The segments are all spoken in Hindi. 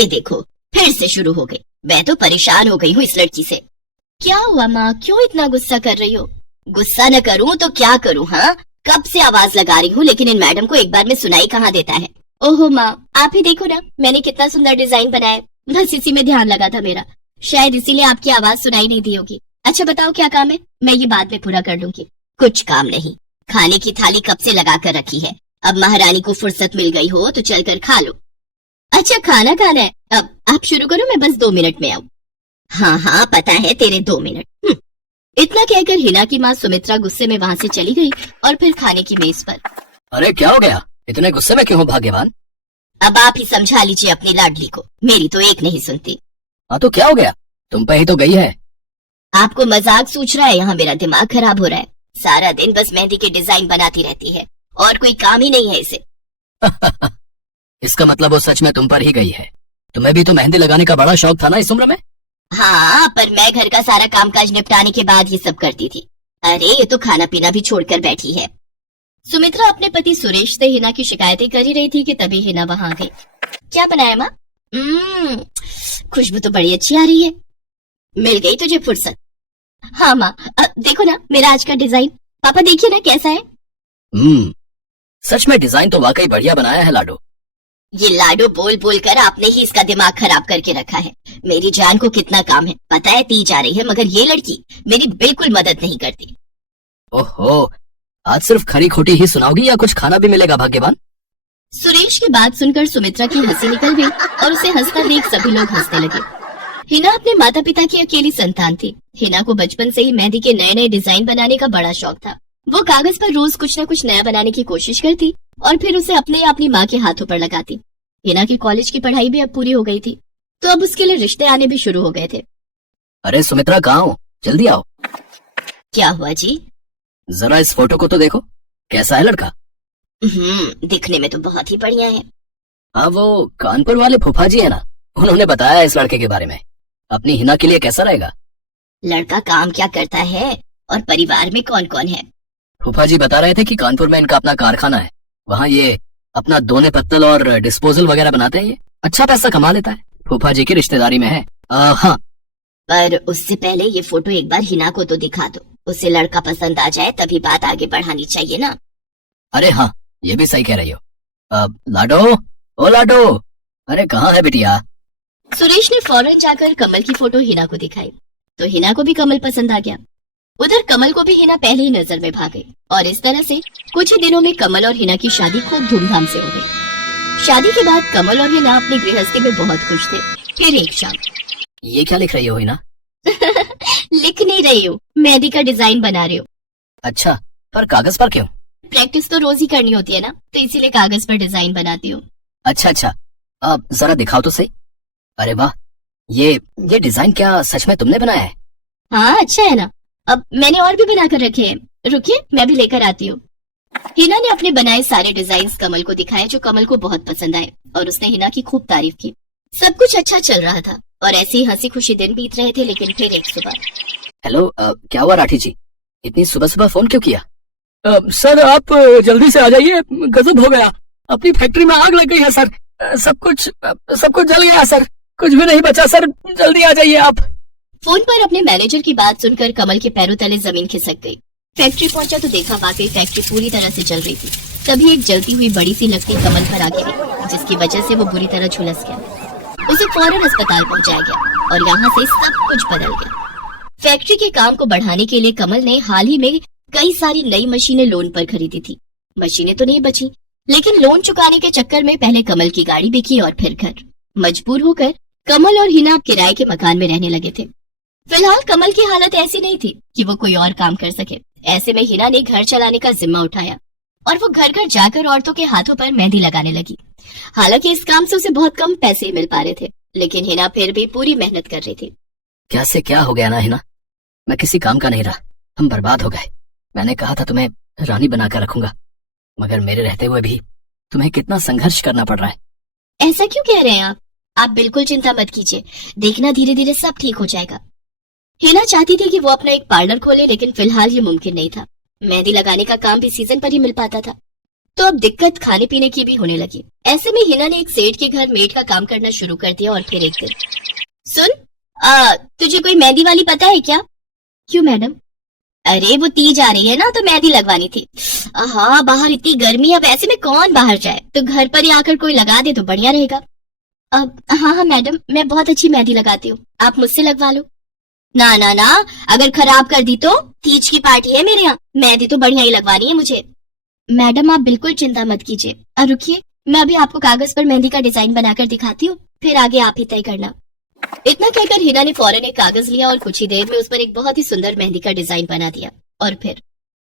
ये देखो फिर से शुरू हो गई। मैं तो परेशान हो गई हूँ इस लड़की से। क्या हुआ माँ, क्यों इतना गुस्सा कर रही हो? गुस्सा न करूँ तो क्या करूँ? हाँ, कब से आवाज लगा रही हूँ लेकिन इन मैडम को एक बार में सुनाई कहाँ देता है। ओहो माँ, आप ही देखो ना, मैंने कितना सुंदर डिजाइन बनाया है, बस इसी में ध्यान लगा था मेरा, शायद इसीलिए आपकी आवाज सुनाई नहीं दी होगी। अच्छा बताओ क्या काम है, मैं ये बाद में पूरा कर लूंगी। कुछ काम नहीं, खाने की थाली कब से लगा कर रखी है, अब महारानी को फुर्सत मिल गई हो तो चलकर खा लो। अच्छा खाना खाना है, अब आप शुरू करो, मैं बस 2 मिनट में आऊँ। हाँ हाँ पता है तेरे 2 मिनट। इतना कहकर हिना की माँ सुमित्रा गुस्से में वहाँ से चली गई और फिर खाने की मेज पर। अरे क्या हो गया, इतने गुस्से में क्यों हो भाग्यवान? अब आप ही समझा लीजिए अपनी लाडली को, मेरी तो एक नहीं सुनती। हाँ तो क्या हो गया, तुम पे ही तो गई है। आपको मजाक सूझ रहा है? यहाँ मेरा दिमाग खराब हो रहा है, सारा दिन बस मेहंदी के डिजाइन बनाती रहती है और कोई काम ही नहीं है इसे। इसका मतलब वो सच में तुम पर ही गई है। तुम्हें भी तो मेहंदी लगाने का बड़ा शौक था ना इस उम्र में? हाँ, पर मैं घर का सारा कामकाज निपटाने के बाद ये सब करती थी। अरे ये तो खाना पीना भी छोड़कर बैठी है। सुमित्रा अपने पति सुरेश से हिना की शिकायतें कर ही रही थी कि तभी हिना वहां आ गई। क्या बनाया माँ? खुशबू तो बड़ी अच्छी आ रही है। मिल गई तुझे फुर्सत? हाँ माँ, देखो ना मेरा आज का डिजाइन, पापा देखिए ना कैसा है। सच में डिजाइन तो वाकई बढ़िया बनाया है लाडो। ये लाडो बोल बोल कर आपने ही इसका दिमाग खराब करके रखा है। मेरी जान को कितना काम है पता है, पी जा रही है, मगर ये लड़की मेरी बिल्कुल मदद नहीं करती। ओहो, आज सिर्फ खरी खोटी ही सुनाओगी या कुछ खाना भी मिलेगा भाग्यवान? सुरेश की बात सुनकर सुमित्रा की हंसी निकल गई और उसे हंसता देख सभी लोग हंसने लगे। हिना अपने माता पिता की अकेली संतान थी। हिना को बचपन से ही मेहंदी के नए नए डिजाइन बनाने का बड़ा शौक था। वो कागज पर रोज कुछ न कुछ नया बनाने की कोशिश करती और फिर उसे अपने या अपनी माँ के हाथों पर लगाती। हिना की कॉलेज की पढ़ाई भी अब पूरी हो गई थी तो अब उसके लिए रिश्ते आने भी शुरू हो गए थे। अरे सुमित्रा कहाँ हो, जल्दी आओ। क्या हुआ जी? जरा इस फोटो को तो देखो, कैसा है लड़का? दिखने में तो बहुत ही बढ़िया है। हाँ वो कानपुर वाले फूफा जी है ना, उन्होंने बताया इस लड़के के बारे में। अपनी हिना के लिए कैसा रहेगा? लड़का काम क्या करता है और परिवार में कौन कौन है? फूफा जी बता रहे थे कि कानपुर में इनका अपना कारखाना है, वहाँ ये अपना दोने पत्तल और डिस्पोजल वगैरह बनाते हैं। ये अच्छा पैसा कमा लेता है, फूफा जी की रिश्तेदारी में है। हाँ, पर उससे पहले ये फोटो एक बार हिना को तो दिखा दो, उसे लड़का पसंद आ जाए तभी बात आगे बढ़ानी चाहिए ना। अरे हाँ, ये भी सही कह रही हो। लाडो, ओ लाडो, अरे कहाँ है बिटिया? सुरेश ने फौरन जाकर कमल की फोटो हिना को दिखाई तो हिना को भी कमल पसंद आ गया। उधर कमल को भी हिना पहले ही नजर में भाग गई और इस तरह से कुछ ही दिनों में कमल और हिना की शादी खूब धूमधाम से हो गई। शादी के बाद कमल और हिना अपनी गृहस्थी में बहुत खुश थे। फिर एक शाम। ये क्या लिख रही हो हिना? लिख नहीं रही हूँ, मेहंदी का डिजाइन बना रही हूँ। अच्छा, पर कागज पर क्यों? प्रैक्टिस तो रोज ही करनी होती है ना, तो इसीलिए कागज पर डिजाइन बनाती हूँ। अच्छा, अब जरा दिखाओ तो सही। अरे वाह, ये डिजाइन क्या सच में तुमने बनाया है? हाँ अच्छा है ना, अब मैंने और भी बना कर रखे हैं, रुकिए मैं भी लेकर आती हूँ। हिना ने अपने बनाए सारे डिजाइन्स कमल को दिखाए जो कमल को बहुत पसंद आए और उसने हिना की खूब तारीफ की। सब कुछ अच्छा चल रहा था और ऐसे ही हंसी खुशी दिन बीत रहे थे। लेकिन फिर एक सुबह। हेलो, क्या हुआ राठी जी, इतनी सुबह सुबह फोन क्यों किया? सर आप जल्दी से आ जाइए, गजब हो गया, अपनी फैक्ट्री में आग लग गई है सर, सब कुछ जल गया सर, कुछ भी नहीं बचा सर, जल्दी आ जाइए आप। फोन पर अपने मैनेजर की बात सुनकर कमल के पैरों तले जमीन खिसक गई। फैक्ट्री पहुंचा तो देखा वाकई फैक्ट्री पूरी तरह से जल रही थी। तभी एक जलती हुई बड़ी सी लकड़ी कमल पर आ गिरी जिसकी वजह से वो बुरी तरह झुलस गया। उसे फौरन अस्पताल पहुंचाया गया और यहाँ से सब कुछ बदल गया। फैक्ट्री के काम को बढ़ाने के लिए कमल ने हाल ही में कई सारी नई मशीनें लोन पर खरीदी थी। मशीनें तो नहीं बची, लेकिन लोन चुकाने के चक्कर में पहले कमल की गाड़ी बिकी और फिर घर। मजबूर होकर कमल और हिना किराए के मकान में रहने लगे थे। फिलहाल कमल की हालत ऐसी नहीं थी कि वो कोई और काम कर सके। ऐसे में हिना ने घर चलाने का जिम्मा उठाया और वो घर घर जाकर औरतों के हाथों पर मेहंदी लगाने लगी। हालांकि इस काम से उसे बहुत कम पैसे मिल पा रहे थे, लेकिन हिना फिर भी पूरी मेहनत कर रही थी। क्या से क्या हो गया ना हिना, मैं किसी काम का नहीं रहा, हम बर्बाद हो गए। मैंने कहा था तुम्हें रानी बनाकर रखूंगा, मगर मेरे रहते हुए भी तुम्हें कितना संघर्ष करना पड़ रहा है। ऐसा क्यों कह रहे हैं आप बिल्कुल चिंता मत कीजिए, देखना धीरे धीरे सब ठीक हो जाएगा। हिना चाहती थी कि वो अपना एक पार्लर खोले, लेकिन फिलहाल ये मुमकिन नहीं था। मेहंदी लगाने का काम भी सीजन पर ही मिल पाता था। तो अब दिक्कत खाने पीने की भी होने लगी। ऐसे में हिना ने एक सेठ के घर मेड का काम करना शुरू कर दिया और फिर एक दिन, सुन, तुझे कोई मेहंदी वाली पता है क्या? क्यों मैडम? अरे वो तीज आ रही है ना, तो मेहंदी लगवानी थी। हाँ, बाहर इतनी गर्मी है, अब ऐसे में कौन बाहर जाए, तो घर पर ही आकर कोई लगा दे तो बढ़िया रहेगा। अब हाँ मैडम, मैं बहुत अच्छी मेहंदी लगाती हूँ, आप मुझसे लगवा लो। ना ना ना, अगर खराब कर दी तो? तीज की पार्टी है मेरे यहाँ, मेहंदी तो बढ़िया ही लगवानी है मुझे। मैडम आप बिल्कुल चिंता मत कीजिए, और रुकिए, मैं अभी आपको कागज पर मेहंदी का डिजाइन बनाकर दिखाती हूँ, फिर आगे आप ही तय करना। इतना कहकर हिना ने फौरन एक कागज लिया और कुछ ही देर में उस पर एक बहुत ही सुंदर मेहंदी का डिजाइन बना दिया। और फिर,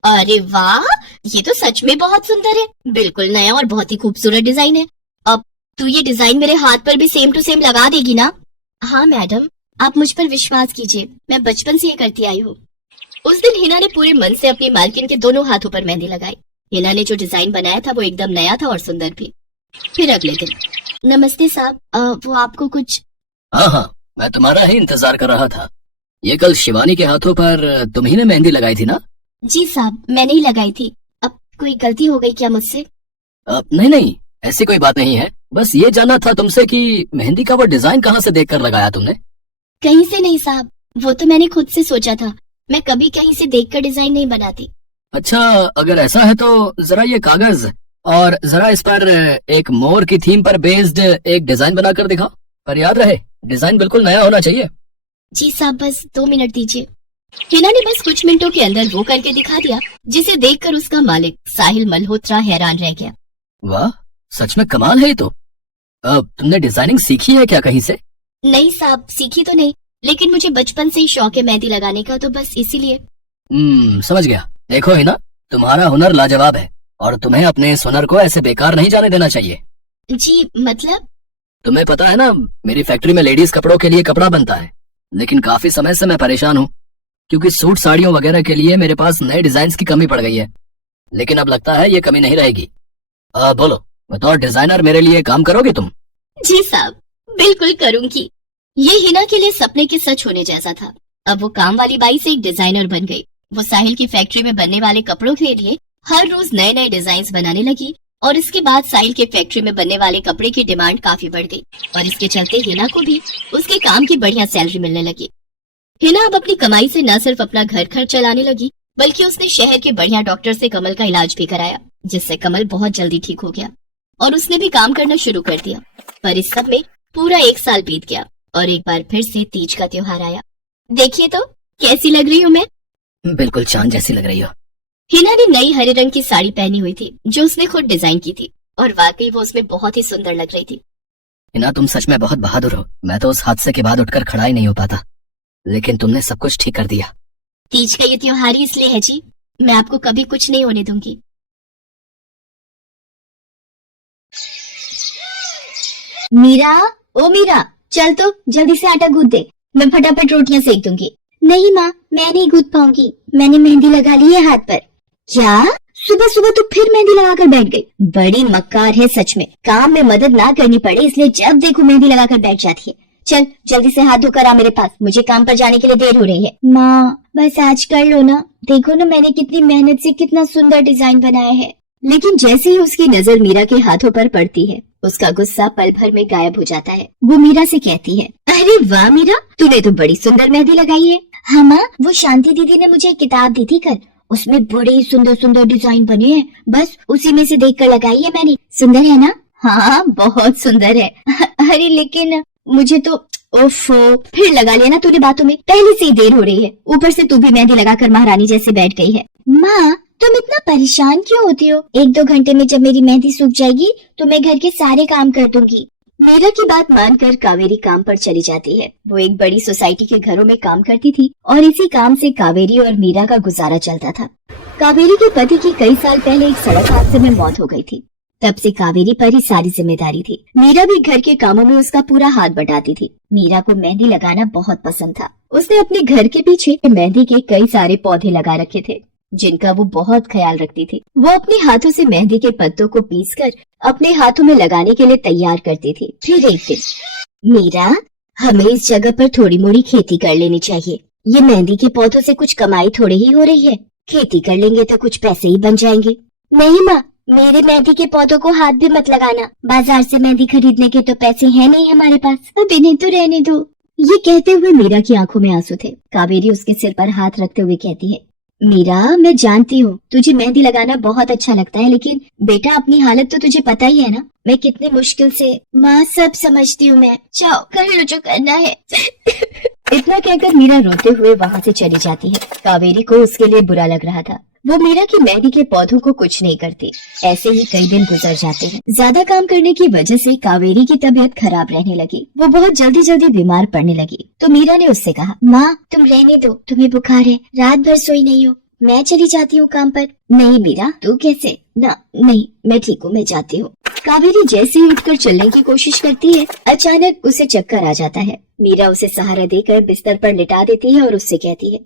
अरे वाह, ये तो सच में बहुत सुंदर है, बिल्कुल नया और बहुत ही खूबसूरत डिजाइन है। अब तू ये डिजाइन मेरे हाथ पर भी सेम टू सेम लगा देगी ना? हाँ मैडम, आप मुझ पर विश्वास कीजिए, मैं बचपन से ये करती आई हूँ। उस दिन हिना ने पूरे मन से अपनी मालकिन के दोनों हाथों पर मेहंदी लगाई। हिना ने जो डिजाइन बनाया था वो एकदम नया था और सुंदर भी। फिर अगले दिन, नमस्ते साहब, वो आपको कुछ? हाँ हाँ, मैं तुम्हारा ही इंतजार कर रहा था। ये कल शिवानी के हाथों पर तुम ही ने मेहंदी लगाई थी ना? जी साहब, मैंने ही लगाई थी। अब कोई गलती हो गई क्या मुझसे? नहीं नहीं, ऐसी कोई बात नहीं है, बस ये जानना था तुमसे कि मेहंदी का वो डिजाइन कहाँ से देखकर लगाया तुमने? कहीं से नहीं साहब, वो तो मैंने खुद से सोचा था, मैं कभी कहीं से देखकर डिजाइन नहीं बनाती। अच्छा, अगर ऐसा है तो जरा ये कागज और जरा इस पर एक मोर की थीम पर बेस्ड एक डिजाइन बनाकर दिखाओ, पर याद रहे डिजाइन बिल्कुल नया होना चाहिए। जी साहब, बस 2 मिनट दीजिए। हिना ने बस कुछ मिनटों के अंदर वो करके दिखा दिया, जिसे देखकर उसका मालिक साहिल मल्होत्रा हैरान रह गया। वाह, सच में कमाल है ये तो। अब तुमने डिजाइनिंग सीखी है क्या कहीं से? नहीं साहब, सीखी तो नहीं, लेकिन मुझे बचपन से ही शौक है मेहंदी लगाने का, तो बस इसीलिए। समझ गया। देखो ही ना, तुम्हारा हुनर लाजवाब है और तुम्हें अपने इस हुनर को ऐसे बेकार नहीं जाने देना चाहिए। जी मतलब? तुम्हें पता है ना, मेरी फैक्ट्री में लेडीज कपड़ों के लिए कपड़ा बनता है, लेकिन काफी समय से मैं परेशान हूँ क्योंकि सूट साड़ियों वगैरह के लिए मेरे पास नए डिजाइन की कमी पड़ गई है। लेकिन अब लगता है ये कमी नहीं रहेगी। बोलो, बतौर डिजाइनर मेरे लिए काम करोगे तुम? जी साहब, बिल्कुल करूंगी। ये हिना के लिए सपने के सच होने जैसा था। अब वो काम वाली बाई से एक डिजाइनर बन गई। वो साहिल की फैक्ट्री में बनने वाले कपड़ों के लिए हर रोज नए नए डिजाइन बनाने लगी और इसके बाद साहिल के फैक्ट्री में बनने वाले कपड़े की डिमांड काफी बढ़ गई और इसके चलते हिना को भी उसके काम की बढ़िया सैलरी मिलने लगी। हिना अब अपनी कमाई से न सिर्फ अपना घर खर्च चलाने लगी, बल्कि उसने शहर के बढ़िया डॉक्टर से कमल का इलाज भी कराया, जिससे कमल बहुत जल्दी ठीक हो गया और उसने भी काम करना शुरू कर दिया। पर इस सब में पूरा 1 साल बीत गया और एक बार फिर से तीज का त्योहार आया। देखिए तो कैसी लग रही हूँ मैं? बिल्कुल चांद जैसी लग रही हो। हिना ने नई हरे रंग की साड़ी पहनी हुई थी जो उसने खुद डिजाइन की थी और वाकई वो उसमें बहुत ही सुंदर लग रही थी। हिना, तुम सच में बहुत बहादुर हो। मैं तो उस हादसे के बाद उठकर खड़ा ही नहीं हो पाता, लेकिन तुमने सब कुछ ठीक कर दिया। तीज का ये त्योहार ही इसलिए है जी, मैं आपको कभी कुछ नहीं होने दूंगी। मीरा, ओ मीरा, चल तो जल्दी से आटा गूंथ दे, मैं फटाफट रोटियां सेक दूंगी। नहीं माँ, मैं नहीं गूंथ पाऊंगी, मैंने मेहंदी लगा ली है हाथ पर। क्या? सुबह सुबह तू फिर मेहंदी लगाकर बैठ गई? बड़ी मक्कार है सच में, काम में मदद ना करनी पड़े इसलिए जब देखो मेहंदी लगाकर बैठ जाती है। चल जल्दी से हाथ धोकर आ मेरे पास, मुझे काम पर जाने के लिए देर हो रही है। माँ बस आज कर लो ना, देखो ना मैंने कितनी मेहनत से कितना सुंदर डिजाइन बनाया है। लेकिन जैसे ही उसकी नजर मीरा के हाथों पर पड़ती है, उसका गुस्सा पल भर में गायब हो जाता है। वो मीरा से कहती है, अरे वाह मीरा, तूने तो बड़ी सुंदर मेहंदी लगाई है। हाँ माँ, वो शांति दीदी ने मुझे एक किताब दी थी कल, उसमें बड़े ही सुंदर सुंदर डिजाइन बने हैं, बस उसी में से देखकर लगाई है मैंने। सुंदर है ना? हाँ बहुत सुंदर है। अरे लेकिन मुझे तो ओफो, फिर लगा लिया ना तूने बातों में, पहले से ही देर हो रही है, ऊपर से तू भी मेहंदी लगाकर महारानी जैसे बैठ गई है। माँ तुम इतना परेशान क्यों होती हो? 1-2 घंटे में जब मेरी मेहंदी सूख जाएगी तो मैं घर के सारे काम कर दूंगी। मीरा की बात मानकर कावेरी काम पर चली जाती है। वो एक बड़ी सोसाइटी के घरों में काम करती थी और इसी काम से कावेरी और मीरा का गुजारा चलता था। कावेरी के पति की कई साल पहले एक सड़क हादसे में मौत हो गई थी, तब से कावेरी पर ही सारी जिम्मेदारी थी। मीरा भी घर के कामों में उसका पूरा हाथ बटाती थी। मीरा को मेहंदी लगाना बहुत पसंद था। उसने अपने घर के पीछे मेहंदी के कई सारे पौधे लगा रखे थे, जिनका वो बहुत ख्याल रखती थी। वो अपने हाथों से मेहंदी के पत्तों को पीसकर अपने हाथों में लगाने के लिए तैयार करती थी। फिर एक दिन, मीरा हमें इस जगह पर थोड़ी मोड़ी खेती कर लेनी चाहिए, ये मेहंदी के पौधों से कुछ कमाई थोड़ी ही हो रही है, खेती कर लेंगे तो कुछ पैसे ही बन जाएंगे। नहीं माँ, मेरे मेहंदी के पौधों को हाथ भी मत लगाना। बाजार से मेहंदी खरीदने के तो पैसे हैं नहीं हमारे पास। अब इन्हें तो रहने दो। ये कहते हुए मीरा की आंखों में आंसू थे। कावेरी उसके सिर पर हाथ रखते हुए कहती है, मीरा मैं जानती हूँ तुझे मेहंदी लगाना बहुत अच्छा लगता है, लेकिन बेटा अपनी हालत तो तुझे पता ही है ना। मैं कितने मुश्किल से। माँ सब समझती हूँ मैं। जाओ कर लो जो करना है। इतना कहकर मीरा रोते हुए वहाँ से चली जाती है। कावेरी को उसके लिए बुरा लग रहा था। वो मीरा की मेहंदी के पौधों को कुछ नहीं करती। ऐसे ही कई दिन गुजर जाते हैं। ज्यादा काम करने की वजह से कावेरी की तबीयत खराब रहने लगी। वो बहुत जल्दी जल्दी बीमार पड़ने लगी। तो मीरा ने उससे कहा, माँ तुम रहने दो, तुम्हें बुखार है, रात भर सोई नहीं हो, मैं चली जाती हूँ काम पर। नहीं मीरा तू कैसे? ना नहीं मैं ठीक हूँ, मैं जाती हूँ। कावेरी जैसे ही उठकर चलने की कोशिश करती है, अचानक उसे चक्कर आ जाता है। मीरा उसे सहारा देकर बिस्तर पर लिटा देती है और उससे कहती है,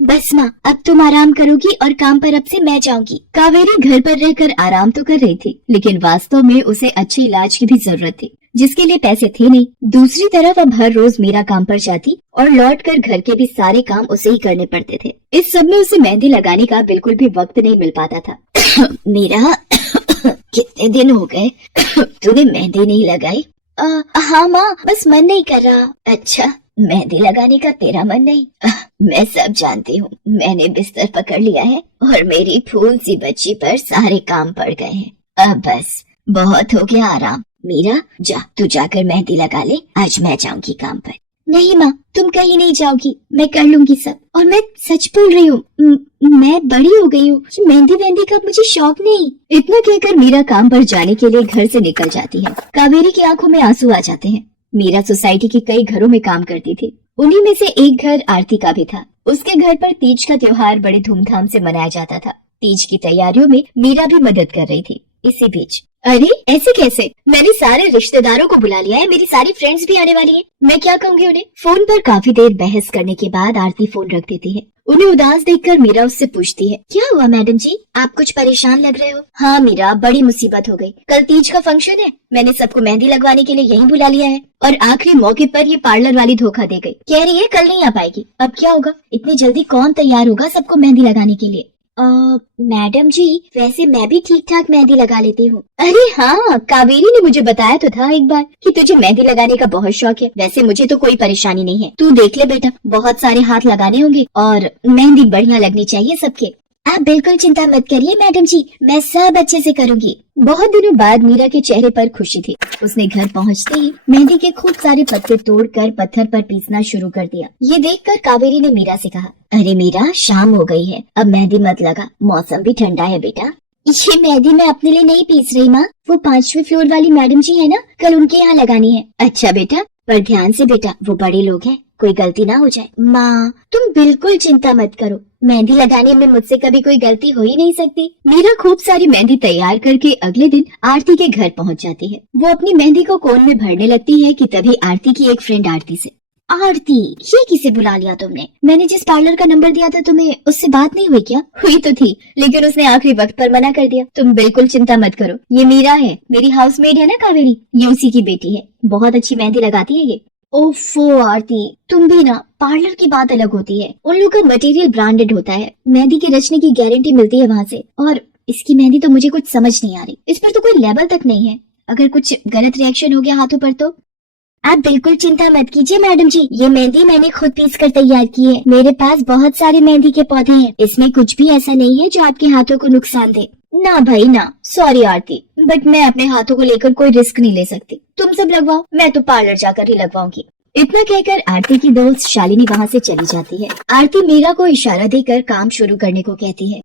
बस माँ अब तुम आराम करोगी और काम पर अब से मैं जाऊंगी। कावेरी घर पर रहकर आराम तो कर रही थी, लेकिन वास्तव में उसे अच्छे इलाज की भी जरूरत थी, जिसके लिए पैसे थे नहीं। दूसरी तरफ अब हर रोज मीरा काम पर जाती और लौटकर घर के भी सारे काम उसे ही करने पड़ते थे। इस सब में उसे मेहंदी लगाने का बिल्कुल भी वक्त नहीं मिल पाता था। मीरा कितने दिन हो गए तूने मेहंदी नहीं लगाई? हाँ माँ बस मन नहीं कर रहा। अच्छा मेहंदी लगाने का तेरा मन नहीं? मैं सब जानती हूँ। मैंने बिस्तर पकड़ लिया है और मेरी फूल सी बच्ची पर सारे काम पड़ गए हैं। अब बस बहुत हो गया आराम। मीरा जा तू जाकर मेहंदी लगा ले, आज मैं जाऊंगी काम पर। नहीं माँ तुम कहीं नहीं जाओगी, मैं कर लूंगी सब। और मैं सच बोल रही हूँ, मैं बड़ी हो गई हूँ, मेहंदी वेहंदी का मुझे शौक नहीं। इतना कहकर मीरा काम पर जाने के लिए घर से निकल जाती है। कावेरी की आंखों में आंसू आ जाते हैं। मीरा सोसाइटी के कई घरों में काम करती थी। उन्हीं में से एक घर आरती का भी था। उसके घर पर तीज का त्योहार बड़े धूमधाम से मनाया जाता था। तीज की तैयारियों में मीरा भी मदद कर रही थी। इसी बीच, अरे ऐसे कैसे? मैंने सारे रिश्तेदारों को बुला लिया है, मेरी सारी फ्रेंड्स भी आने वाली हैं। मैं क्या कहूँगी उन्हें? फोन पर काफी देर बहस करने के बाद आरती फोन रख देती है। उन्हें उदास देखकर मीरा उससे पूछती है, क्या हुआ मैडम जी, आप कुछ परेशान लग रहे हो? हाँ मीरा बड़ी मुसीबत हो गई। कल तीज का फंक्शन है, मैंने सबको मेहंदी लगवाने के लिए यहीं बुला लिया है और आखिरी मौके पर ये पार्लर वाली धोखा दे गई। कह रही है कल नहीं आ पाएगी। अब क्या होगा? इतनी जल्दी कौन तैयार होगा सबको मेहंदी लगाने के लिए? मैडम जी वैसे मैं भी ठीक ठाक मेहंदी लगा लेती हूँ। अरे हाँ, कावेरी ने मुझे बताया तो था एक बार कि तुझे मेहंदी लगाने का बहुत शौक है। वैसे मुझे तो कोई परेशानी नहीं है, तू देख ले बेटा, बहुत सारे हाथ लगाने होंगे और मेहंदी बढ़िया लगनी चाहिए सबके। आप बिल्कुल चिंता मत करिए मैडम जी, मैं सब अच्छे से करूँगी। बहुत दिनों बाद मीरा के चेहरे पर खुशी थी। उसने घर पहुंचते ही मेहंदी के खूब सारे पत्ते तोड़कर पत्थर पर पीसना शुरू कर दिया। ये देखकर कावेरी ने मीरा से कहा, अरे मीरा शाम हो गई है, अब मेहंदी मत लगा, मौसम भी ठंडा है बेटा। ये मेहंदी मैं अपने लिए नहीं पीस रही माँ, वो 5वें फ्लोर वाली मैडम जी है ना, कल उनके यहाँ लगानी है। अच्छा बेटा, पर ध्यान से बेटा, वो बड़े लोग हैं, कोई गलती ना हो जाए। माँ तुम बिल्कुल चिंता मत करो, मेहंदी लगाने में मुझसे कभी कोई गलती हो ही नहीं सकती। मीरा खूब सारी मेहंदी तैयार करके अगले दिन आरती के घर पहुंच जाती है। वो अपनी मेहंदी को कोन में भरने लगती है कि तभी आरती की एक फ्रेंड आरती से, आरती ये किसे बुला लिया तुमने? मैंने जिस पार्लर का नंबर दिया था तुम्हें, उससे बात नहीं हुई क्या? हुई तो थी, लेकिन उसने आखिरी वक्त पर मना कर दिया। तुम बिल्कुल चिंता मत करो, ये मीरा है, मेरी हाउसमेट है ना कावेरी, ये उसी की बेटी है, बहुत अच्छी मेहंदी लगाती है ये। ओफो आरती, तुम भी ना, पार्लर की बात अलग होती है, उन लोग का मटेरियल ब्रांडेड होता है, मेहंदी के रचने की गारंटी मिलती है वहाँ से। और इसकी मेहंदी तो मुझे कुछ समझ नहीं आ रही, इस पर तो कोई लेबल तक नहीं है, अगर कुछ गलत रिएक्शन हो गया हाथों पर तो। आप बिल्कुल चिंता मत कीजिए मैडम जी, ये मेहंदी मैंने खुद पीस कर तैयार की है। मेरे पास बहुत सारे मेहंदी के पौधे हैं, इसमें कुछ भी ऐसा नहीं है जो आपके हाथों को नुकसान दे। ना भाई ना, सॉरी आरती, बट मैं अपने हाथों को लेकर कोई रिस्क नहीं ले सकती। तुम सब लगवाओ, मैं तो पार्लर जाकर ही लगवाऊंगी। इतना कहकर आरती की दोस्त शालिनी वहाँ से चली जाती है। आरती मीरा को इशारा देकर काम शुरू करने को कहती है।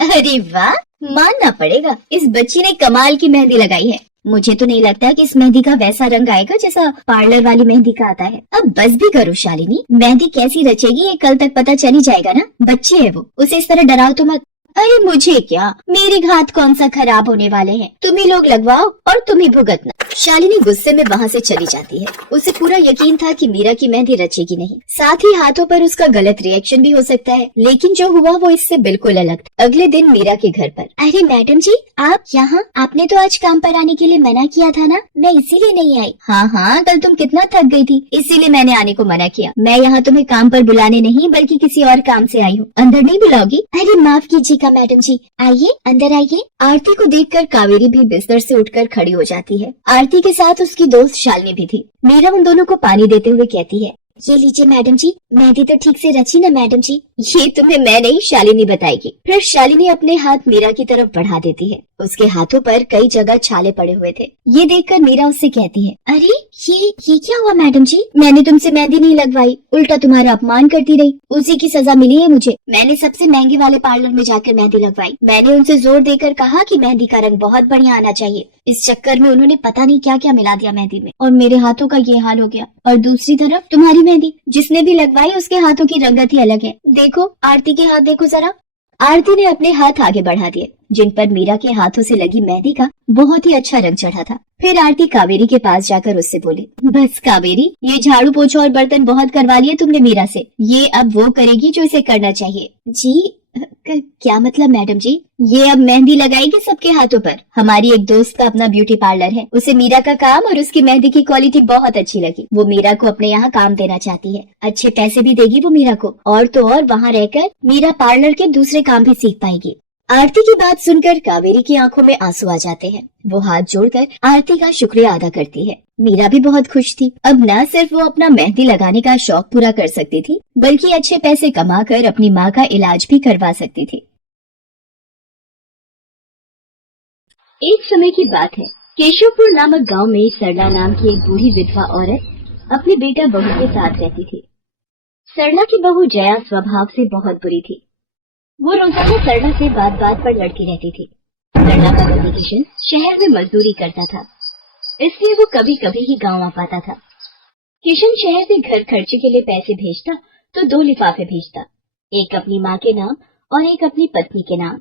अरे वाह, मानना पड़ेगा, इस बच्ची ने कमाल की मेहंदी लगाई है। मुझे तो नहीं लगता कि इस मेहंदी का वैसा रंग आएगा जैसा पार्लर वाली मेहंदी का आता है। अब बस भी करो शालिनी, मेहंदी कैसी रचेगी ये कल तक पता चल ही जाएगा ना। बच्ची है वो, उसे इस तरह डराओ तो मत। अरे मुझे क्या, मेरे हाथ कौन सा खराब होने वाले हैं, तुम ही लोग लगवाओ और तुम ही भुगतना। शालिनी गुस्से में वहाँ से चली जाती है। उसे पूरा यकीन था कि मीरा की मेहंदी रचेगी नहीं, साथ ही हाथों पर उसका गलत रिएक्शन भी हो सकता है, लेकिन जो हुआ वो इससे बिल्कुल अलग था। अगले दिन मीरा के घर पर, अरे मैडम जी आप यहाँ, आपने तो आज काम पर आने के लिए मना किया था ना, मैं इसीलिए नहीं आई। हाँ, कल तुम कितना थक गई थी, इसीलिए मैंने आने को मना किया। मैं यहाँ तुम्हें काम पर बुलाने नहीं बल्कि किसी और काम से आई हूँ, अंदर नहीं बुलाओगी? अरे माफ कीजिएगा अच्छा मैडम जी, आइए अंदर आइए। आरती को देखकर कावेरी भी बिस्तर से उठकर खड़ी हो जाती है। आरती के साथ उसकी दोस्त शालिनी भी थी। मीरा उन दोनों को पानी देते हुए कहती है, ये लीजिए मैडम जी, मेहंदी तो ठीक से रची ना मैडम जी? ये तुम्हें मैं नहीं शालिनी बताएगी। फिर शालिनी अपने हाथ मीरा की तरफ बढ़ा देती है। उसके हाथों पर कई जगह छाले पड़े हुए थे। ये देखकर मीरा उससे कहती है, अरे ये क्या हुआ मैडम जी? मैंने तुमसे मेहंदी नहीं लगवाई, उल्टा तुम्हारा अपमान करती रही। उसी की सजा मिली है मुझे। मैंने सबसे महंगे वाले पार्लर में जाकर मेहंदी लगवाई। मैंने उनसे जोर देकर कहा कि मेहंदी का रंग बहुत बढ़िया आना चाहिए। इस चक्कर में उन्होंने पता नहीं क्या क्या मिला दिया मेहंदी में, और मेरे हाथों का ये हाल हो गया। और दूसरी तरफ तुम्हारी मेहंदी, जिसने भी लगवाई उसके हाथों की रंगत ही अलग है। देखो आरती के हाथ देखो जरा। आरती ने अपने हाथ आगे बढ़ा दिए, जिन पर मीरा के हाथों से लगी मेहंदी का बहुत ही अच्छा रंग चढ़ा था। फिर आरती कावेरी के पास जाकर उससे बोली, बस कावेरी, ये झाड़ू पोछा और बर्तन बहुत करवा लिए तुमने मीरा से। ये अब वो करेगी जो इसे करना चाहिए। जी क्या मतलब मैडम जी? ये अब मेहंदी लगाएगी सबके हाथों पर। हमारी एक दोस्त का अपना ब्यूटी पार्लर है, उसे मीरा का काम और उसकी मेहंदी की क्वालिटी बहुत अच्छी लगी। वो मीरा को अपने यहाँ काम देना चाहती है। अच्छे पैसे भी देगी वो मीरा को, और तो और वहाँ रहकर मीरा पार्लर के दूसरे काम भी सीख पाएगी। आरती की बात सुनकर कावेरी की आंखों में आंसू आ जाते हैं। वो हाथ जोड़कर आरती का शुक्रिया अदा करती है। मीरा भी बहुत खुश थी। अब न सिर्फ वो अपना मेहंदी लगाने का शौक पूरा कर सकती थी, बल्कि अच्छे पैसे कमाकर अपनी माँ का इलाज भी करवा सकती थी। एक समय की बात है, केशवपुर नामक गांव में सरला नाम की एक बूढ़ी विधवा औरत अपने बेटा बहू के साथ रहती थी। सरला की बहू जया स्वभाव से बहुत बुरी थी। वो रोजाना सरला से बात बात पर लड़ती रहती थी। सरला का पति किशन शहर में मजदूरी करता था, इसलिए वो कभी कभी ही गांव आ पाता था। किशन शहर से घर खर्चे के लिए पैसे भेजता तो 2 लिफाफे भेजता, एक अपनी माँ के नाम और एक अपनी पत्नी के नाम।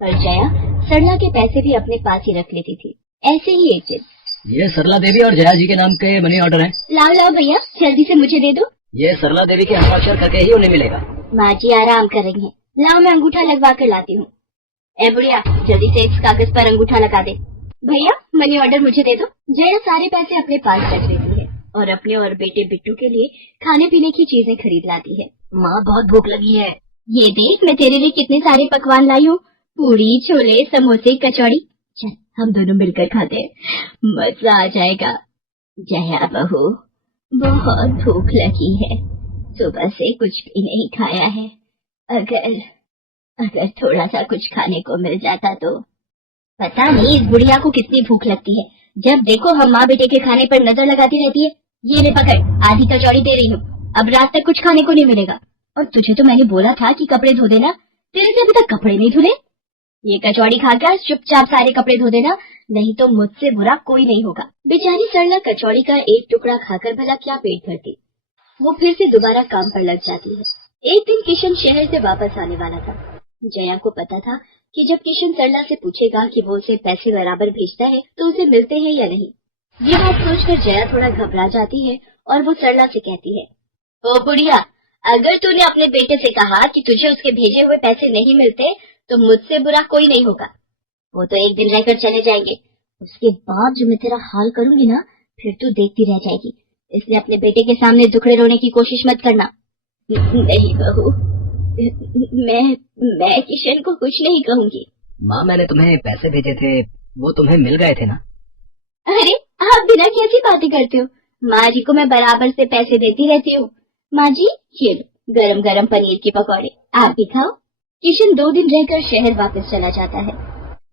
पर जया सरला के पैसे भी अपने पास ही रख लेती थी। ऐसे ही एक दिन, ये सरला देवी और जया जी के नाम के मनी ऑर्डर है। लाओ लाओ भैया, जल्दी से मुझे दे दो। ये सरला देवी के हस्ताक्षर करके ही उन्हें मिलेगा। माँ जी आराम कर रही हैं। लाओ मैं अंगूठा लगवा कर लाती हूँ। ए बुढ़िया, जल्दी से इस कागज पर अंगूठा लगा दे। भैया मनी ऑर्डर मुझे दे दो। जया सारे पैसे अपने पास रख लेती है और अपने और बेटे बिट्टू के लिए खाने पीने की चीजें खरीद लाती है। माँ बहुत भूख लगी है। ये देख मैं तेरे लिए कितने सारे पकवान लाई हूँ, पूड़ी छोले समोसे कचौड़ी। चल हम दोनों मिलकर खाते हैं, मजा आ जाएगा। जया बहू, बहुत भूख लगी है, सुबह से कुछ भी नहीं खाया है। अगर थोड़ा सा कुछ खाने को मिल जाता तो। पता नहीं इस बुढ़िया को कितनी भूख लगती है, जब देखो हम माँ बेटे के खाने पर नजर लगाती रहती है। ये ले पकड़, आधी कचौड़ी दे रही हूँ, अब रात तक कुछ खाने को नहीं मिलेगा। और तुझे तो मैंने बोला था कि कपड़े धो देना, तेरे से अभी तक कपड़े नहीं धुले। ये कचौड़ी खाकर चुपचाप सारे कपड़े धो देना, नहीं तो मुझसे बुरा कोई नहीं होगा। बेचारी सरला कचौड़ी का एक टुकड़ा खाकर भला क्या पेट भरती। वो फिर से दोबारा काम पर लग जाती है। एक दिन किशन शहर से वापस आने वाला था। जया को पता था कि जब किशन सरला से पूछेगा कि वो उसे पैसे बराबर भेजता है तो उसे मिलते हैं या नहीं। ये बात सोचकर जया थोड़ा घबरा जाती है और वो सरला से कहती है, ओ बुढ़िया, अगर तूने अपने बेटे से कहा कि तुझे उसके भेजे हुए पैसे नहीं मिलते तो मुझसे बुरा कोई नहीं होगा। वो तो एक दिन रहकर चले जाएंगे, उसके बाद जो मैं तेरा हाल करूंगी ना, फिर तू देखती रह जाएगी। इसलिए अपने बेटे के सामने दुखड़े रोने की कोशिश मत करना। नहीं बहू, मैं किशन को कुछ नहीं कहूंगी। माँ मैंने तुम्हें पैसे भेजे थे, वो तुम्हें मिल गए थे ना? अरे आप बिना कैसी बातें करते हो? माँ जी को मैं बराबर से पैसे देती रहती हूँ। माँ जी ये लो गरम गरम पनीर के पकौड़े, आप भी खाओ। किशन 2 दिन रहकर शहर वापस चला जाता है।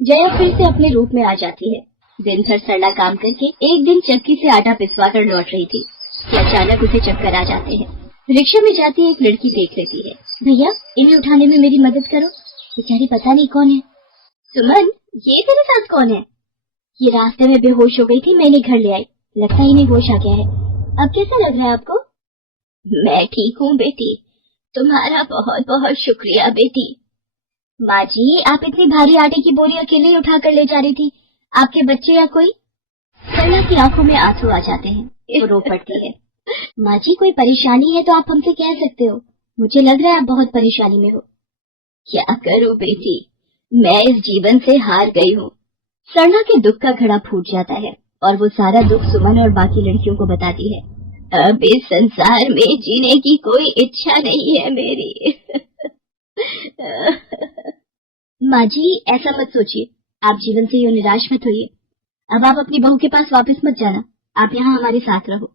जया फिर से अपने रूप में आ जाती है। दिन भर सरला काम करके एक दिन चक्की से आटा पिसवा कर लौट रही थी कि अचानक उसे चक्कर आ जाते हैं। रिक्शा में जाती एक लड़की देख लेती है। भैया इन्हें उठाने में मेरी मदद करो, बेचारी पता नहीं कौन है। सुमन, ये तेरे साथ कौन है? ये रास्ते में बेहोश हो गई थी, मैं इन्हें घर ले आई, लगता है इन्हें होश आ गया है। अब कैसा लग रहा है आपको? मैं ठीक हूँ बेटी, तुम्हारा बहुत बहुत शुक्रिया बेटी। माँ जी आप इतनी भारी आटे की बोरी अकेले ही उठा कर ले जा रही थी, आपके बच्चे या कोई? सरला की आंखों में आंसू आ जाते हैं, वो रो पड़ती है। माँ जी कोई परेशानी है तो आप हमसे कह सकते हो, मुझे लग रहा है आप बहुत परेशानी में हो। क्या करूँ बेटी, मैं इस जीवन से हार गई हूँ। सरला के दुख का घड़ा फूट जाता है और वो सारा दुख सुमन और बाकी लड़कियों को बताती है। अब इस संसार में जीने की कोई इच्छा नहीं है मेरी। माँ जी ऐसा मत सोचिए, आप जीवन से यूं निराश मत होइए। अब आप अपनी बहू के पास वापस मत जाना, आप यहाँ हमारे साथ रहो।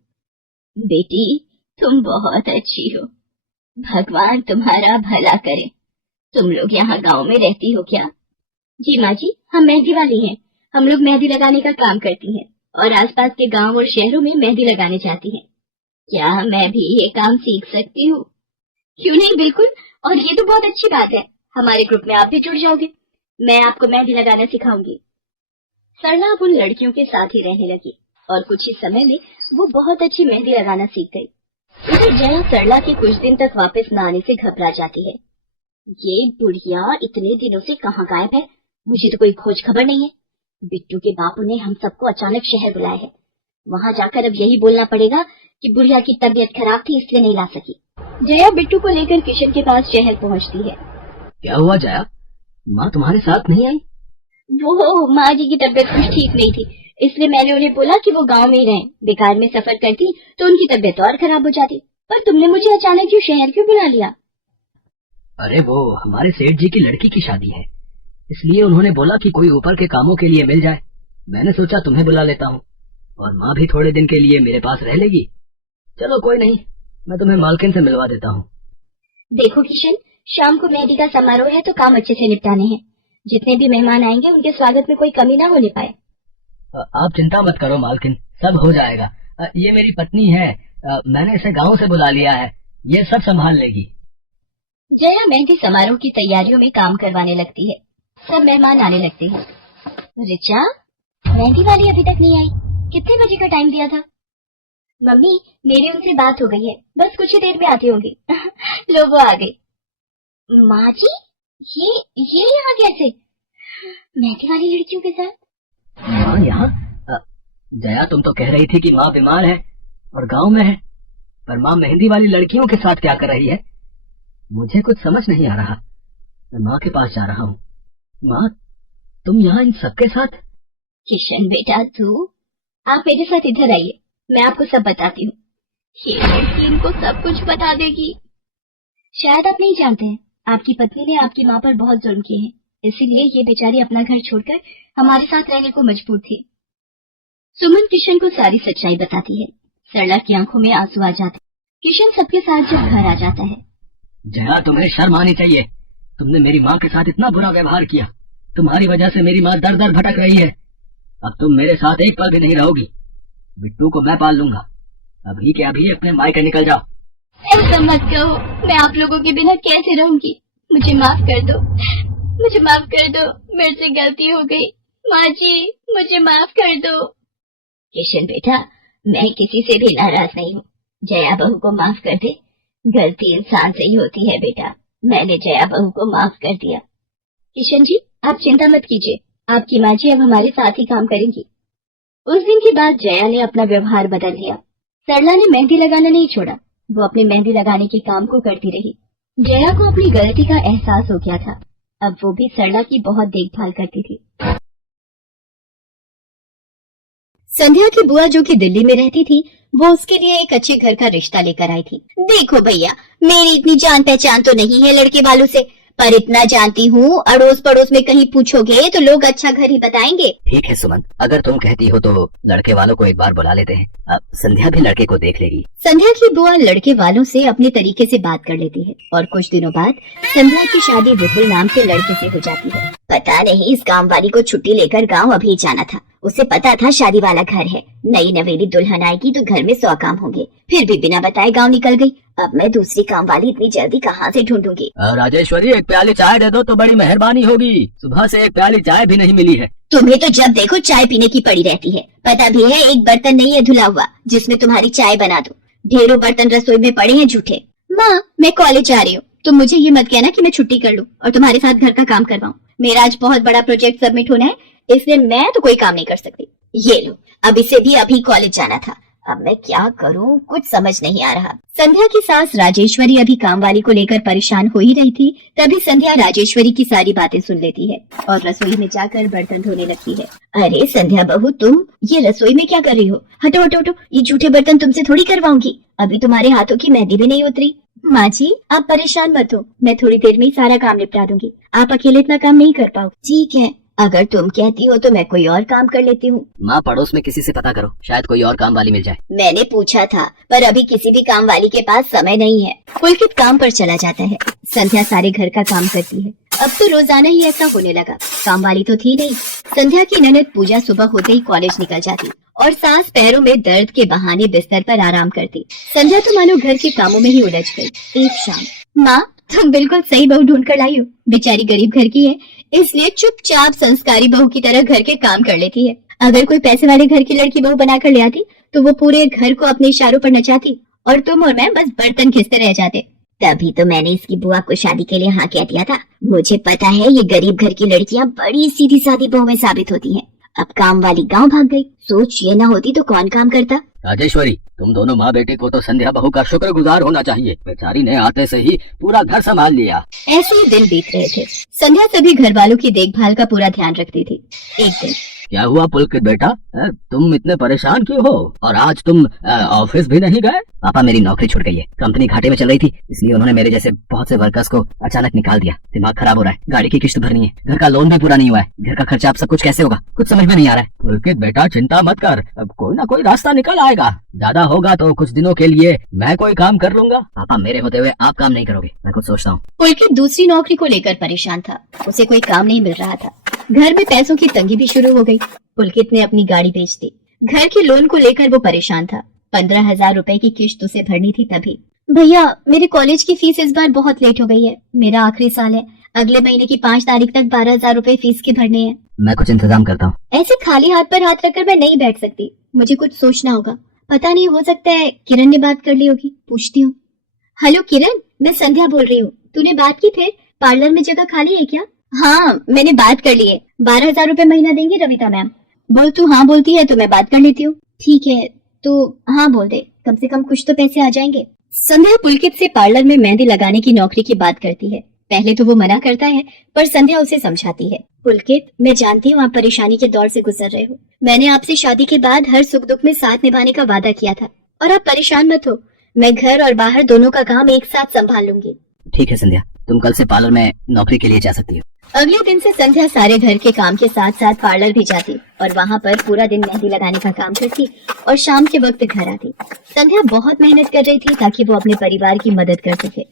बेटी तुम बहुत अच्छी हो, भगवान तुम्हारा भला करे। तुम लोग यहाँ गांव में रहती हो क्या? जी माँ जी, हम मेहंदी वाली हैं। हम लोग मेहंदी लगाने का काम करती हैं और आसपास के गांव और शहरों में मेहंदी लगाने जाती हैं। क्या मैं भी ये काम सीख सकती हूँ? क्यों नहीं, बिल्कुल। और ये तो बहुत अच्छी बात है, हमारे ग्रुप में आप भी जुड़ जाओगे। मैं आपको मेहंदी लगाना सिखाऊंगी। सरला अब उन लड़कियों के साथ ही रहने लगी और कुछ ही समय में वो बहुत अच्छी मेहंदी लगाना सीख गई। इधर जया सरला के कुछ दिन तक वापस न आने से घबरा जाती है। ये बुढ़िया इतने दिनों से कहाँ गायब है, मुझे तो कोई खोज खबर नहीं है। बिट्टू के बापू ने हम सबको अचानक शहर बुलाया है, वहाँ जाकर अब यही बोलना पड़ेगा कि बुढ़िया की तबीयत खराब थी इसलिए नहीं ला सकी। जया बिट्टू को लेकर किशन के पास शहर पहुँचती है। क्या हुआ जया, माँ तुम्हारे साथ नहीं आई? वो माँ जी की तबीयत कुछ ठीक नहीं थी, इसलिए मैंने उन्हें बोला कि वो गांव में ही रहें। बेकार में सफर करती तो उनकी तबीयत और खराब हो जाती। पर तुमने मुझे अचानक क्यों शहर क्यों बुला लिया? अरे वो हमारे सेठ जी की लड़की की शादी है, इसलिए उन्होंने बोला कि कोई ऊपर के कामों के लिए मिल जाए। मैंने सोचा तुम्हें बुला लेता हूँ, और माँ भी थोड़े दिन के लिए मेरे पास रह लेगी। चलो कोई नहीं, मैं तुम्हें मालकिन से मिलवा देता हूँ। देखो किशन, शाम को मेहंदी का समारोह है तो काम अच्छे से निपटाने हैं। जितने भी मेहमान आएंगे उनके स्वागत में कोई कमी ना होने पाए। आप चिंता मत करो मालकिन, सब हो जाएगा। ये मेरी पत्नी है, मैंने इसे गांव से बुला लिया है, ये सब संभाल लेगी। जया मेहंदी समारोह की तैयारियों में काम करवाने लगती है। सब मेहमान आने लगते हैं। रिचा, मेहंदी वाली अभी तक नहीं आई, कितने बजे का टाइम दिया था? मम्मी मेरी उनसे बात हो गई है, बस कुछ ही देर में आती होंगी। लो वो आ गई। माँ जी ये यहाँ कैसे? मेहंदी वाली लड़कियों के साथ? माँ यहाँ? जया तुम तो कह रही थी कि माँ बीमार है और गांव में है, पर माँ मेहंदी वाली लड़कियों के साथ क्या कर रही है? मुझे कुछ समझ नहीं आ रहा। मैं माँ के पास जा रहा हूँ। माँ तुम यहाँ इन सबके साथ? किशन बेटा आप मेरे साथ इधर आइए, मैं आपको सब बताती हूँ। ये लड़की इनको सब कुछ बता देगी। शायद आप नहीं जानते हैं, आपकी पत्नी ने आपकी माँ पर बहुत जुल्म किए हैं, इसीलिए ये बेचारी अपना घर छोड़कर हमारे साथ रहने को मजबूर थी। सुमन किशन को सारी सच्चाई बताती है। सरला की आंखों में आंसू आ जाते। किशन सबके साथ जब घर आ जाता है। जया तुम्हें शर्म आनी चाहिए, तुमने मेरी माँ के साथ इतना बुरा व्यवहार किया। तुम्हारी वजह से मेरी माँ दर दर भटक रही है। अब तुम मेरे साथ एक पल भी नहीं रहोगी। बिट्टू को मैं पाल लूंगा। अभी के अभी अपने मायके निकल जाओ। ऐसा मत कहो, मैं आप लोगों के बिना कैसे रहूंगी? मुझे माफ कर दो, मुझे माफ कर दो, मेरे से गलती हो गई। माँ जी मुझे माफ कर दो। किशन बेटा, मैं किसी से भी नाराज नहीं हूँ। जया बहू को माफ कर दे, गलती इंसान से ही होती है बेटा। मैंने जया बहू को माफ कर दिया। किशन जी आप चिंता मत कीजिए, आपकी माँ जी अब हमारे साथ ही काम करेंगी। उस दिन के बाद जया ने अपना व्यवहार बदल लिया। सरला ने मेहंदी लगाना नहीं छोड़ा, वो अपने मेहंदी लगाने के काम को करती रही। जया को अपनी गलती का एहसास हो गया था, अब वो भी सरला की बहुत देखभाल करती थी। संध्या की बुआ जो कि दिल्ली में रहती थी, वो उसके लिए एक अच्छे घर का रिश्ता लेकर आई थी। देखो भैया, मेरी इतनी जान पहचान तो नहीं है लड़के वालों से, पर इतना जानती हूँ अड़ोस पड़ोस में कहीं पूछोगे तो लोग अच्छा घर ही बताएंगे। ठीक है सुमन, अगर तुम कहती हो तो लड़के वालों को एक बार बुला लेते हैं। अब संध्या भी लड़के को देख लेगी। संध्या की बुआ लड़के वालों से अपने तरीके से बात कर लेती है और कुछ दिनों बाद संध्या की शादी विपुल नाम के लड़के से हो जाती है। पता नहीं इस काम वाली को छुट्टी लेकर गाँव अभी जाना था। उसे पता था शादी वाला घर है, नई नवेली दुल्हन आएगी तो घर में 100 काम होंगे, फिर भी बिना बताए गांव निकल गई। अब मैं दूसरी काम वाली इतनी जल्दी कहाँ से ढूंढूंगी? राजेश्वरी एक प्याली चाय दे दो तो बड़ी मेहरबानी होगी, सुबह से एक प्याली चाय भी नहीं मिली है। तुम्हें तो जब देखो चाय पीने की पड़ी रहती है। पता भी है एक बर्तन नहीं है धुला हुआ जिसमें तुम्हारी चाय बना दूं। ढेरों बर्तन रसोई में पड़े हैं झूठे। माँ मैं कॉलेज जा रही हूँ, तुम मुझे ये मत कहना कि मैं छुट्टी कर लूँ और तुम्हारे साथ घर का काम करवाऊँ। मेरा आज बहुत बड़ा प्रोजेक्ट सबमिट होना है, इसलिए मैं तो कोई काम नहीं कर सकती। ये लो, अब इसे भी अभी कॉलेज जाना था। अब मैं क्या करूं, कुछ समझ नहीं आ रहा। संध्या की सास राजेश्वरी अभी काम वाली को लेकर परेशान हो ही रही थी, तभी संध्या राजेश्वरी की सारी बातें सुन लेती है और रसोई में जाकर बर्तन धोने लगती है। अरे संध्या बहू, तुम ये रसोई में क्या कर रही हो? हटो हटो हटो, ये झूठे बर्तन तुमसे थोड़ी करवाऊंगी। अभी तुम्हारे हाथों की मेहंदी भी नहीं उतरी। माँ जी आप परेशान मत हो, मैं थोड़ी देर में ही सारा काम निपटा दूंगी। आप अकेले इतना काम नहीं कर पाओ। ठीक है, अगर तुम कहती हो तो मैं कोई और काम कर लेती हूँ। माँ पड़ोस में किसी से पता करो, शायद कोई और काम वाली मिल जाए। मैंने पूछा था पर अभी किसी भी काम वाली के पास समय नहीं है। पुलकित काम पर चला जाता है। संध्या सारे घर का काम करती है। अब तो रोजाना ही ऐसा होने लगा। काम वाली तो थी नहीं। संध्या की ननद पूजा सुबह होते ही कॉलेज निकल जाती और सास पैरों में दर्द के बहाने बिस्तर पर आराम करती। संध्या तो मानो घर के कामों में ही उलझ गई। एक शाम, माँ तुम बिल्कुल सही बहू ढूंढ कर लाई हो। बेचारी गरीब घर की है, इसलिए चुपचाप संस्कारी बहू की तरह घर के काम कर लेती है। अगर कोई पैसे वाले घर की लड़की बहू बनाकर ले आती तो वो पूरे घर को अपने इशारों पर नचाती और तुम और मैं बस बर्तन घिसते रह जाते। तभी तो मैंने इसकी बुआ को शादी के लिए हाँ कह दिया था। मुझे पता है ये गरीब घर की लड़कियां बड़ी सीधी सादी बहुएं साबित होती हैं। अब काम वाली गांव भाग गई। सोच ये ना होती तो कौन काम करता। राजेश्वरी, तुम दोनों माँ बेटी को तो संध्या बहू का शुक्रगुजार होना चाहिए। बेचारी ने आते से ही पूरा घर संभाल लिया। ऐसे ही दिन बीत रहे थे। संध्या सभी घर वालों की देखभाल का पूरा ध्यान रखती थी। एक दिन, क्या हुआ पुलकित बेटा, तुम इतने परेशान क्यों हो? और आज तुम ऑफिस भी नहीं गए? पापा मेरी नौकरी छूट गई है। कंपनी घाटे में चल रही थी, इसलिए उन्होंने मेरे जैसे बहुत से वर्कर्स को अचानक निकाल दिया। दिमाग खराब हो रहा है, गाड़ी की किस्त भरनी है, घर का लोन भी पूरा नहीं हुआ है, घर का खर्चा अब सब कुछ कैसे होगा, कुछ समझ में नहीं आ रहा है। पुलकित बेटा चिंता मत कर, अब कोई ना कोई रास्ता निकल आएगा। ज्यादा होगा तो कुछ दिनों के लिए मैं कोई काम कर लूंगा। पापा मेरे होते हुए आप काम नहीं करोगे, मैं कुछ सोचता हूँ। पुलकित दूसरी नौकरी को लेकर परेशान था। उसे कोई काम नहीं मिल रहा था। घर में पैसों की तंगी भी शुरू हो गई। पुलकित ने अपनी गाड़ी बेच दी। घर के लोन को लेकर वो परेशान था। 15,000 रुपए की किश्त उसे भरनी थी। तभी, भैया मेरे कॉलेज की फीस इस बार बहुत लेट हो गई है। मेरा आखिरी साल है, अगले महीने की 5 तारीख तक 12,000 रुपए फीस के भरने हैं। मैं कुछ इंतजाम करता हूँ। ऐसे खाली हाथ पर हाथ रखकर मैं नहीं बैठ सकती, मुझे कुछ सोचना होगा। पता नहीं, हो सकता है किरण ने बात कर ली होगी, पूछती हूँ। हेलो किरण, मैं संध्या बोल रही हूँ। तूने बात की फिर? पार्लर में जगह खाली है क्या? हाँ मैंने बात कर ली है। 12,000 रुपए महीना देंगी रविता मैम। बोल तू हाँ बोलती है तो मैं बात कर लेती हूँ। ठीक है तो हाँ बोल दे, कम से कम कुछ तो पैसे आ जाएंगे। संध्या पुलकित से पार्लर में मेहंदी लगाने की नौकरी की बात करती है। पहले तो वो मना करता है पर संध्या उसे समझाती है। पुलकित, मैं जानती हूँ आप परेशानी के दौर से गुजर रहे हो। मैंने आपसे शादी के बाद हर सुख दुख में साथ निभाने का वादा किया था और आप परेशान मत हो। मैं घर और बाहर दोनों का काम एक साथ संभाल लूंगी। ठीक है संध्या, तुम कल से पार्लर में नौकरी के लिए जा सकती हो। अगले दिन से संध्या सारे घर के काम के साथ साथ पार्लर भी जाती और वहाँ पर पूरा दिन मेहंदी लगाने का काम करती और शाम के वक्त घर आती। संध्या बहुत मेहनत कर रही थी ताकि वो अपने परिवार की मदद कर सके।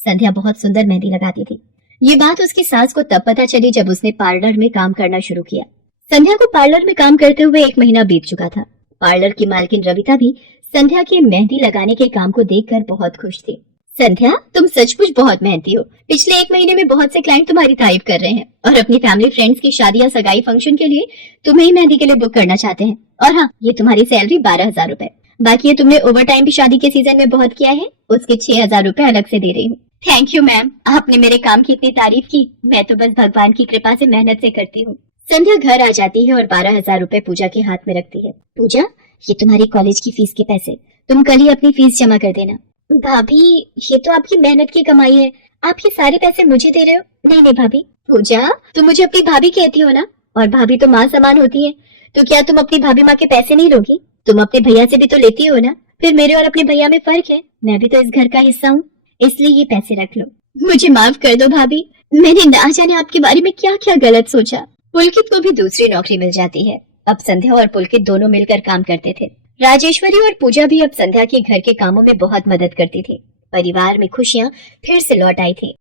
संध्या बहुत सुंदर मेहंदी लगाती थी। ये बात उसकी सास को तब पता चली जब उसने पार्लर में काम करना शुरू किया। संध्या को पार्लर में काम करते हुए 1 महीना बीत चुका था। पार्लर की मालकिन रविता भी संध्या के मेहंदी लगाने के काम को देखकर बहुत खुश थी। संध्या, तुम सचमुच बहुत मेहनती हो। पिछले 1 महीने में बहुत से क्लाइंट तुम्हारी तारीफ कर रहे हैं और अपनी फैमिली फ्रेंड्स की शादी या सगाई फंक्शन के लिए तुम्हें ही मेहंदी के लिए बुक करना चाहते हैं। और हाँ, ये तुम्हारी सैलरी 12,000 रुपए। बाकी ये तुमने ओवर टाइम भी शादी के सीजन में बहुत किया है, उसके 6,000 रुपए अलग से दे रही हूँ। थैंक यू मैम, आपने मेरे काम की इतनी तारीफ की। मैं तो बस भगवान की कृपा से मेहनत से करती हूँ। संध्या घर आ जाती है और 12,000 रुपए पूजा के हाथ में रखती है। पूजा, ये तुम्हारी कॉलेज की फीस के पैसे, तुम कल ही अपनी फीस जमा कर देना। भाभी, ये तो आपकी मेहनत की कमाई है, आप ये सारे पैसे मुझे दे रहे हो? नहीं नहीं भाभी। पूजा, तुम मुझे अपनी भाभी कहती हो ना, और भाभी तो माँ समान होती है, तो क्या तुम अपनी भाभी माँ के पैसे नहीं लोगी? तुम अपने भैया से भी तो लेती हो ना। फिर मेरे और अपने भैया में फर्क है, मैं भी तो इस घर का हिस्सा हूँ, इसलिए ये पैसे रख लो। मुझे माफ कर दो भाभी, मैंने ना जाने आपके बारे में क्या क्या गलत सोचा। पुलकित को भी दूसरी नौकरी मिल जाती है। अब संध्या और पुलकित दोनों मिलकर काम करते थे। राजेश्वरी और पूजा भी अब संध्या के घर के कामों में बहुत मदद करती थी। परिवार में खुशियाँ फिर से लौट आई थी।